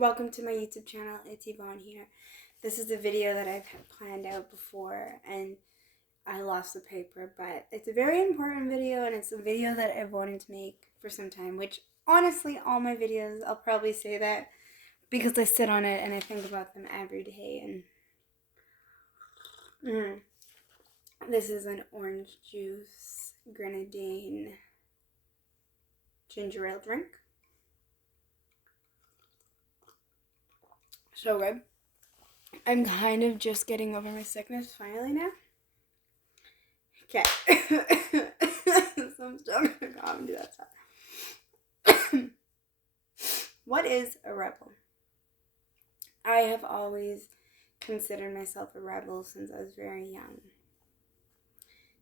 Welcome to my YouTube channel. It's Yvonne here. This is a video that I've planned out before and I lost the paper, but it's a very important video and it's a video that I've wanted to make for some time, which honestly all my videos I'll probably say that because I sit on it and I think about them every day. And this is an orange juice grenadine ginger ale drink. So good. I'm kind of just getting over my sickness finally now. Okay. So I'm still gonna go and do that stuff. What is a rebel? I have always considered myself a rebel since I was very young.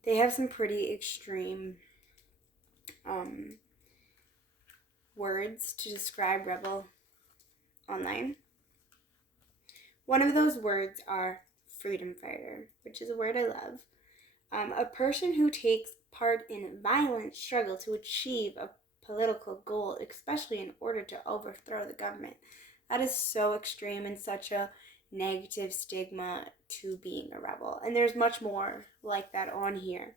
They have some pretty extreme words to describe rebel online. One of those words are freedom fighter, which is a word I love. A person who takes part in a violent struggle to achieve a political goal, especially in order to overthrow the government. That is so extreme and such a negative stigma to being a rebel. And there's much more like that on here.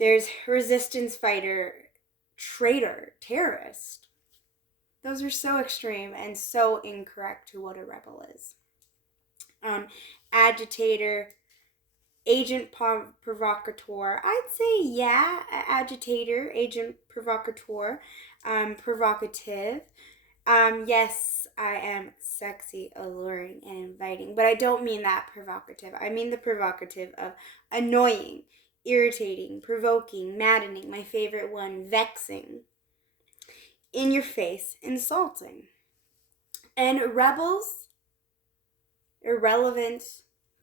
There's resistance fighter, traitor, terrorist. Those are so extreme and so incorrect to what a rebel is. Agitator, agent provocateur. I'd say, yeah, agitator, agent provocateur, provocative. Yes, I am sexy, alluring, and inviting, but I don't mean that provocative. I mean the provocative of annoying, irritating, provoking, maddening, my favorite one, vexing, in your face, insulting. And rebels, irrelevant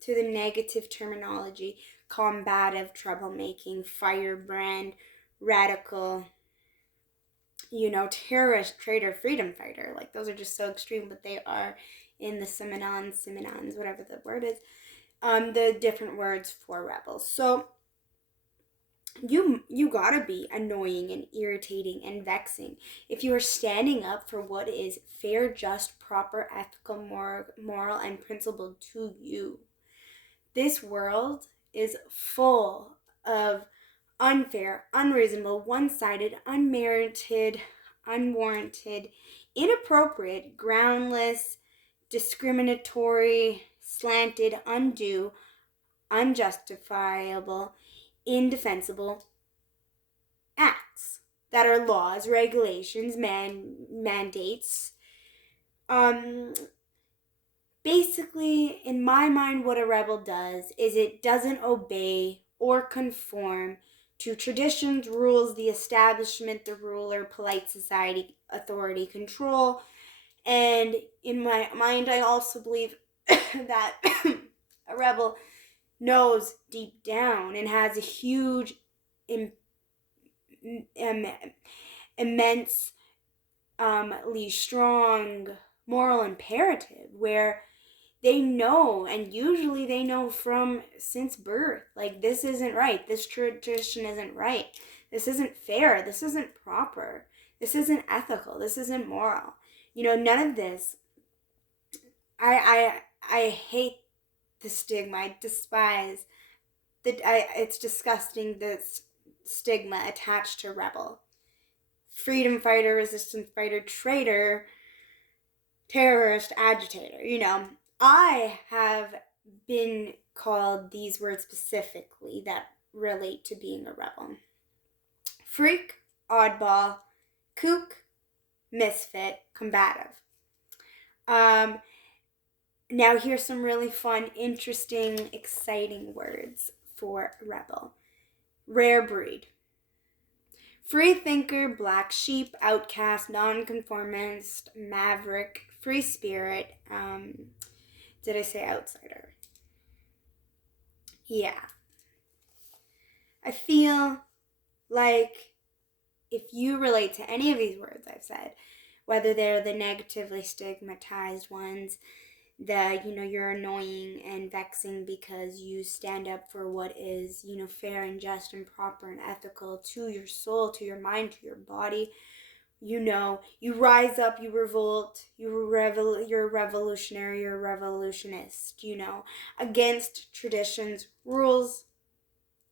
to the negative terminology, combative, troublemaking, firebrand, radical, terrorist, traitor, freedom fighter. Like, those are just so extreme, but they are in the synonyms, whatever the word is, the different words for rebels. So you gotta be annoying and irritating and vexing if you are standing up for what is fair, just, proper, ethical, moral, and principled to you. This world is full of unfair, unreasonable, one-sided, unmerited, unwarranted, inappropriate, groundless, discriminatory, slanted, undue, unjustifiable, indefensible acts that are laws, regulations, mandates. Basically, in my mind, what a rebel does is it doesn't obey or conform to traditions, rules, the establishment, the ruler, polite society, authority, control. And in my mind, I also believe that a rebel knows deep down and has a huge, immensely strong moral imperative where they know, and usually they know from since birth, like, this isn't right, this tradition isn't right, this isn't fair, this isn't proper, this isn't ethical, this isn't moral. None of this. I hate the stigma. I despise it's disgusting, the stigma attached to rebel. Freedom fighter, resistance fighter, traitor, terrorist, agitator. I have been called these words specifically that relate to being a rebel. Freak, oddball, kook, misfit, combative. Now here's some really fun, interesting, exciting words for rebel. Rare breed. Free thinker, black sheep, outcast, nonconformist, maverick, free spirit. Did I say outsider? Yeah. I feel like if you relate to any of these words I've said, whether they're the negatively stigmatized ones, you're annoying and vexing because you stand up for what is, fair and just and proper and ethical to your soul, to your mind, to your body, you rise up, you revolt, you're a revolutionary, you're a revolutionist, against traditions, rules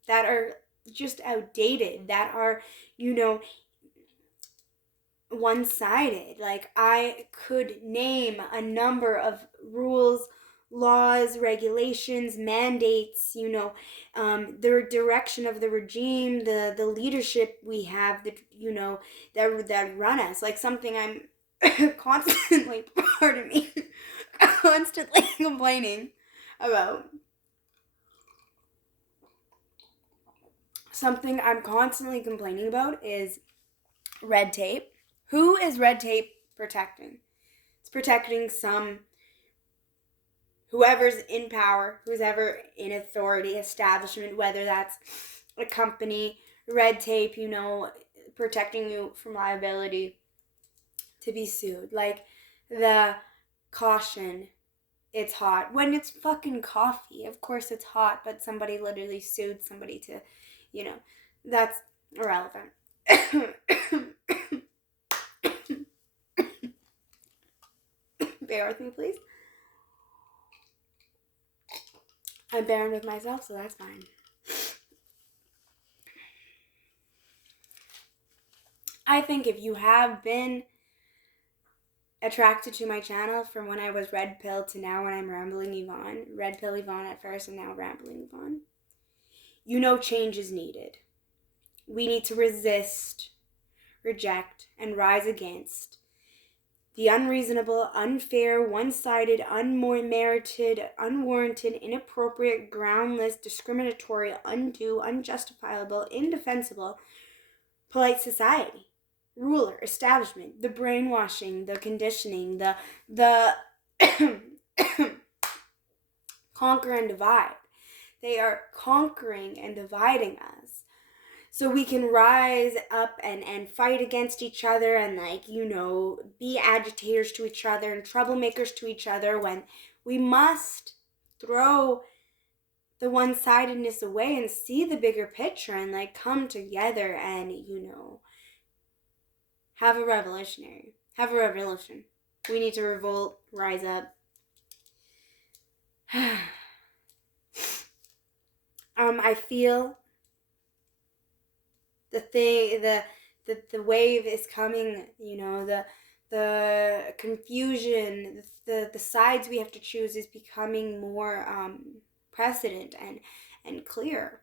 that are just outdated, that are, one-sided. Like, I could name a number of rules, laws, regulations, mandates, the direction of the regime, the leadership we have, that run us. Like, something I'm constantly, pardon me, constantly complaining about. Something I'm constantly complaining about is red tape. Who is red tape protecting? It's protecting whoever's in power, who's ever in authority, establishment, whether that's a company. Red tape, protecting you from liability to be sued. Like the caution, it's hot. When it's fucking coffee, of course it's hot, but somebody literally sued somebody to, that's irrelevant. Bear with me, please. I'm bearing with myself, so that's fine. I think if you have been attracted to my channel from when I was Red Pill to now when I'm Rambling Yvonne, Red Pill Yvonne at first and now Rambling Yvonne, change is needed. We need to resist, reject, and rise against the unreasonable, unfair, one-sided, unmerited, unwarranted, inappropriate, groundless, discriminatory, undue, unjustifiable, indefensible, polite society, ruler, establishment, the brainwashing, the conditioning, the conquer and divide. They are conquering and dividing us. So we can rise up and fight against each other and be agitators to each other and troublemakers to each other, when we must throw the one-sidedness away and see the bigger picture and come together and, have a revolution. We need to revolt, rise up. I feel the wave is coming, the confusion, the sides we have to choose is becoming more precedent and clear.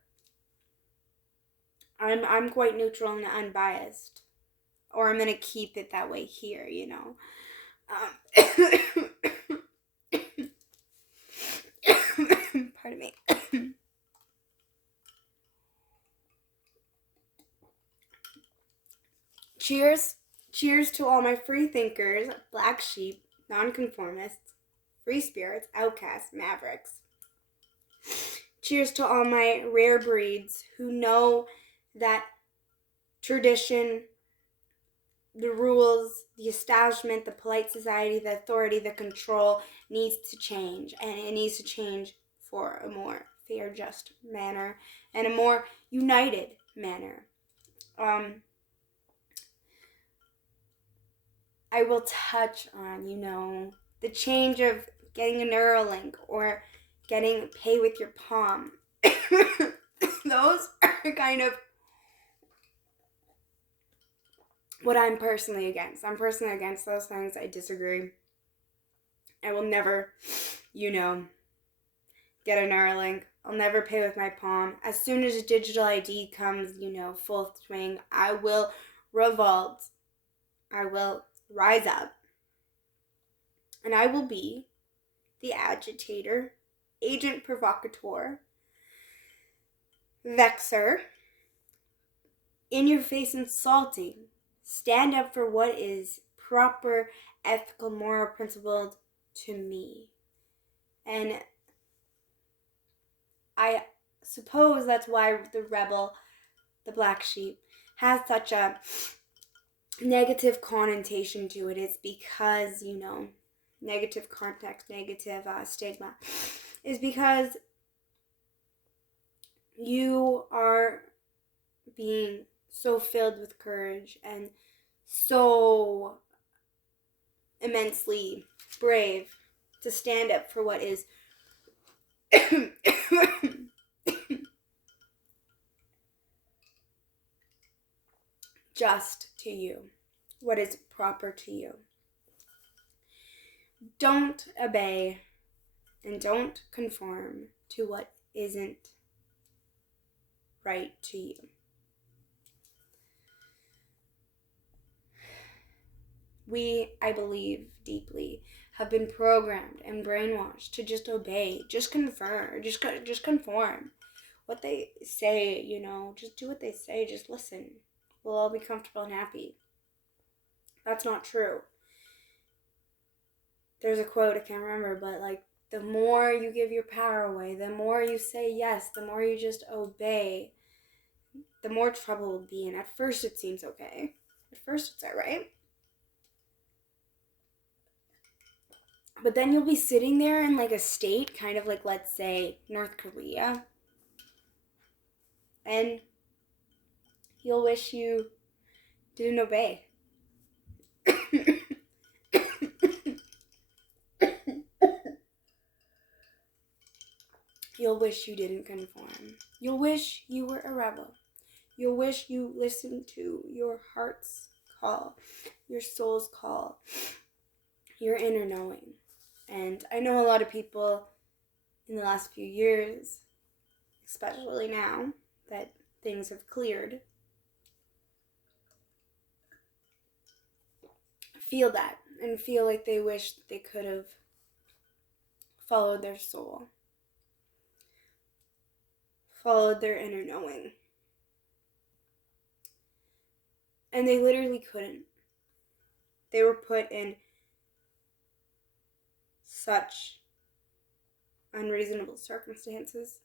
I'm quite neutral and unbiased, or I'm gonna keep it that way here, Pardon me. Cheers to all my free thinkers, black sheep, nonconformists, free spirits, outcasts, mavericks. Cheers to all my rare breeds who know that tradition, the rules, the establishment, the polite society, the authority, the control needs to change. And it needs to change for a more fair, just manner and a more united manner. I will touch on, the change of getting a Neuralink or getting pay with your palm. Those are kind of what I'm personally against. I'm personally against those things. I disagree. I will never, get a Neuralink. I'll never pay with my palm. As soon as digital ID comes, full swing, I will revolt. I will rise up. And I will be the agitator, agent provocateur, vexer, in your face insulting, stand up for what is proper, ethical, moral, principled to me. And I suppose that's why the rebel, the black sheep, has such a negative connotation to it. It's because, negative context, negative stigma, is because you are being so filled with courage and so immensely brave to stand up for what is just to you, what is proper to you. Don't obey and don't conform to what isn't right to you. We, I believe deeply, have been programmed and brainwashed to just obey, just conform. What they say, just do what they say, just listen. We'll all be comfortable and happy. That's not true. There's a quote, I can't remember, but like, the more you give your power away, the more you say yes, the more you just obey, the more trouble will be in. At first it seems okay. At first it's alright. But then you'll be sitting there in like a state, kind of like, let's say, North Korea, and you'll wish you didn't obey. You'll wish you didn't conform. You'll wish you were a rebel. You'll wish you listened to your heart's call, your soul's call, your inner knowing. And I know a lot of people in the last few years, especially now that things have cleared, feel that and feel like they wish they could have followed their soul, followed their inner knowing. And they literally couldn't. They were put in such unreasonable circumstances.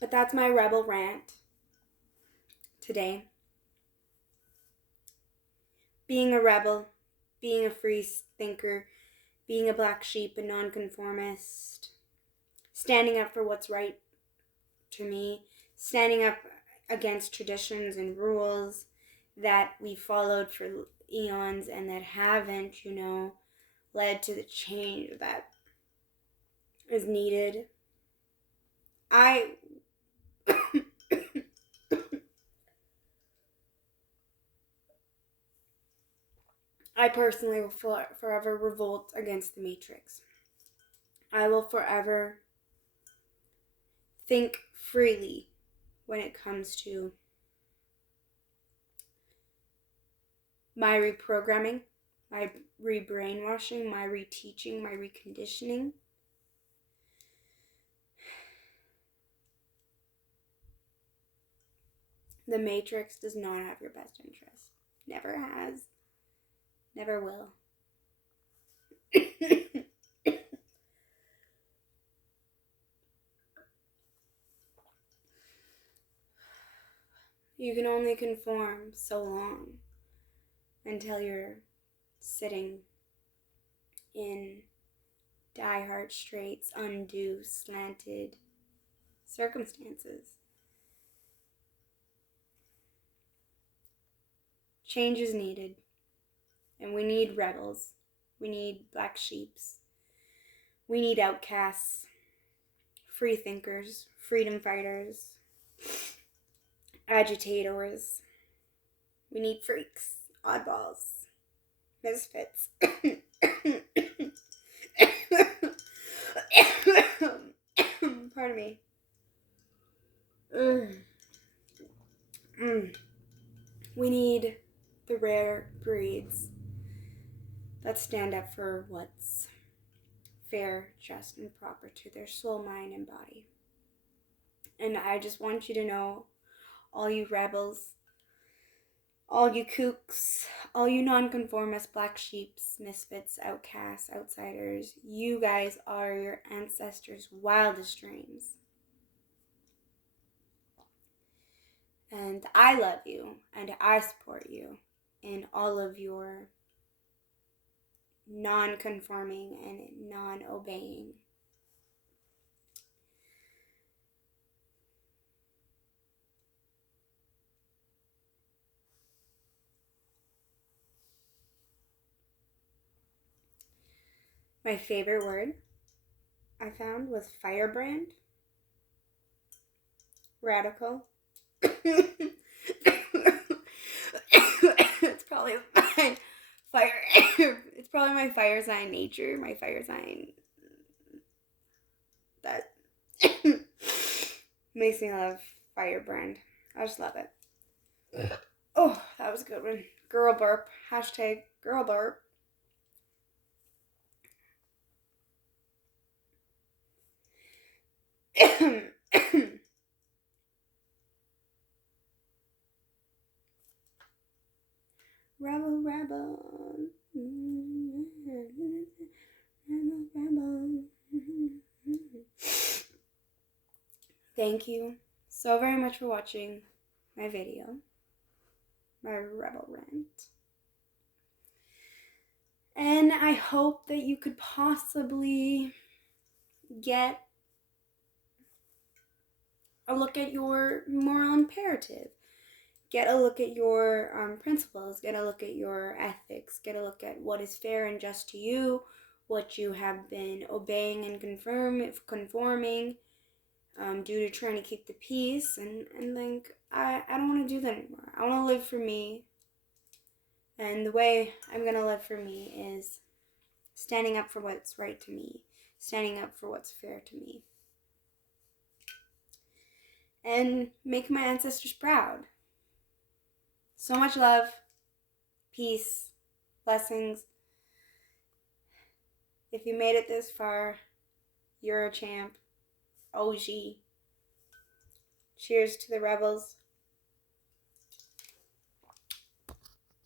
But that's my rebel rant today. Being a rebel, being a free thinker, being a black sheep, a nonconformist, standing up for what's right to me, standing up against traditions and rules that we followed for eons and that haven't, led to the change that is needed. I personally will forever revolt against the Matrix. I will forever think freely when it comes to my reprogramming, my rebrainwashing, my reteaching, my reconditioning. The Matrix does not have your best interest. Never has. Never will. You can only conform so long until you're sitting in die-hard straights, undue, slanted circumstances. Change is needed, and we need rebels. We need black sheeps. We need outcasts, free thinkers, freedom fighters, agitators. We need freaks, oddballs, misfits. Pardon me. We need the rare breeds that stand up for what's fair, just, and proper to their soul, mind, and body. And I just want you to know, all you rebels, all you kooks, all you nonconformists, black sheeps, misfits, outcasts, outsiders, you guys are your ancestors' wildest dreams. And I love you, and I support you in all of your non-conforming and non-obeying. My favorite word I found was firebrand, radical. It's probably my fire. It's probably my fire sign nature. My fire sign that makes me love firebrand. I just love it. Oh, that was a good one. Girl burp. Hashtag girl burp. Rebel, rebel. Rebel, rebel. Thank you so very much for watching my video, my rebel rant. And I hope that you could possibly get a look at your moral imperative. Get a look at your principles. Get a look at your ethics. Get a look at what is fair and just to you, what you have been obeying and conforming due to trying to keep the peace. And think, I don't want to do that anymore. I want to live for me. And the way I'm going to live for me is standing up for what's right to me, standing up for what's fair to me, and make my ancestors proud. So much love, peace, blessings. If you made it this far, you're a champ. OG. Cheers to the rebels.